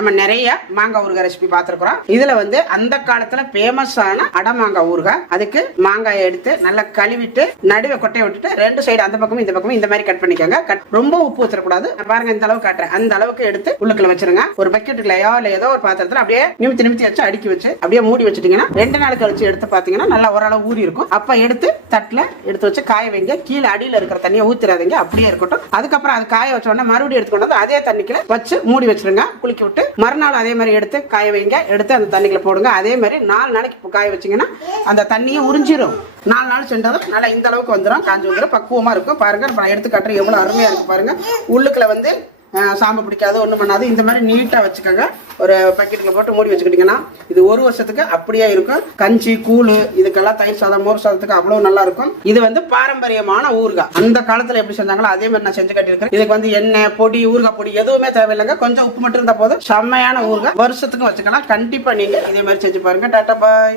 நம்ம நிறைய மாங்காய் ஊறுகாய் ரெசிபி பார்த்துருக்குறோம். இதுல வந்து அந்த காலத்துல ஃபேமஸான அடமாங்காய் ஊறுகாய். அதுக்கு மாங்காயை எடுத்து நல்லா கழுவிட்டு நடுவே கொட்டையை விட்டுட்டு ரெண்டு சைடு அந்த பக்கமும் இந்த பக்கமும் இந்த மாதிரி கட் பண்ணிக்கோங்க. கட் ரொம்ப உப்பு ஊற்றக்கூடாது பாருங்க இந்த அளவு காட்டுறேன். அந்த அளவுக்கு எடுத்து உள்ளுக்குள்ள வச்சிருங்க. ஒரு பக்கெட்டுக்குள்ளயோ இல்ல ஏதோ ஒரு பாத்திரத்துல அப்படியே நிமித்தி நிமித்தி வச்சு அடுக்கி வச்சு அப்படியே மூடி வச்சுட்டீங்கன்னா ரெண்டு நாள் கழிச்சு எடுத்து பாத்தீங்கன்னா நல்லா ஓரளவு ஊறி இருக்கும். அப்ப எடுத்து தட்டில் எடுத்து வச்சு காய வைங்க. கீழே அடியில் இருக்கிற தண்ணியை ஊத்திராதீங்க அப்படியே இருக்கட்டும். அதுக்கப்புறம் அது காய வச்ச உடனே மறுபடியும் எடுத்துக்கொண்டு வந்து அதே தண்ணிக்குள்ள வச்சு மூடி வச்சிருங்க. குளிக்க விட்டு மறுநாள் அதே மாதிரி எடுத்து காய வைங்க. எடுத்து அந்த தண்ணிக்குள்ள போடுங்க. அதே மாதிரி நாலு நாளைக்கு இப்போ காய வச்சிங்கன்னா அந்த தண்ணியை உறிஞ்சிரும். நாலு நாள் சென்றதும் நல்லா இந்த அளவுக்கு வந்துடும் காஞ்சி வந்துடும் பக்குவமாக இருக்கும். பாருங்க நான் எடுத்து காட்டுறேன் எவ்வளோ அருமையாக இருக்கும் பாருங்க. உள்ளுக்குள்ள வந்து சாம்பு பிடிக்காது ஒன்றும் பண்ணாது. இந்த மாதிரி நீட்டாக வச்சுக்கோங்க. ஒரு பக்கெட்டுக்கு போட்டு மூடி வச்சுக்கிட்டிங்கன்னா இது ஒரு வருஷத்துக்கு அப்படியே இருக்கும். கஞ்சி கூழ் இதுக்கெல்லாம் தயிர் சாதம் மோர் சாதத்துக்கு அவ்வளோ நல்லா இருக்கும். இது வந்து பாரம்பரியமான ஊறுகாய். அந்த காலத்தில் எப்படி செஞ்சாங்களோ அதே மாதிரி நான் செஞ்சு கட்டியிருக்கேன் இதுக்கு வந்து எண்ணெய் பொடி ஊறுகாய் பொடி எதுவுமே தேவையில்லைங்க. கொஞ்சம் உப்பு மட்டும் இருந்தால் போதும். செம்மையான ஊறுகாய். வருஷத்துக்கும் வச்சுக்கலாம். கண்டிப்பாக நீங்கள் இதே மாதிரி செஞ்சு பாருங்கள் டாட்டா பாய்.